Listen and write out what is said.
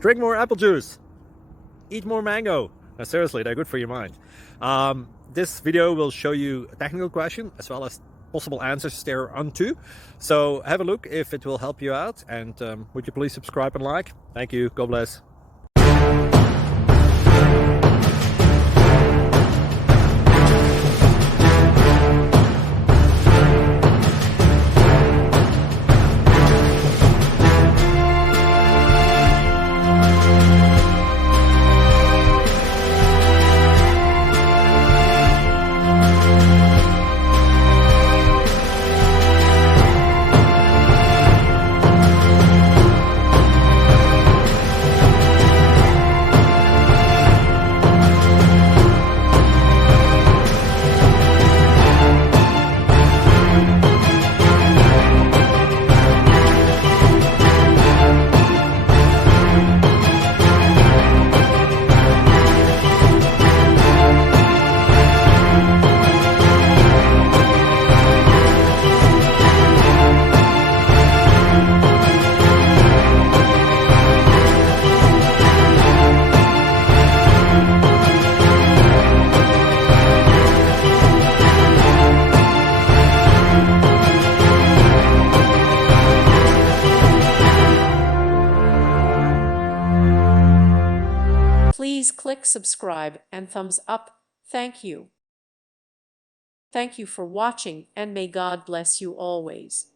Drink more apple juice. Eat more mango. No, seriously, they're good for your mind. This video will show you a technical question as well as possible answers thereunto. So have a look if it will help you out, and would you please subscribe and like? Thank you. God bless. Please click subscribe and thumbs up. Thank you. Thank you for watching, and may God bless you always.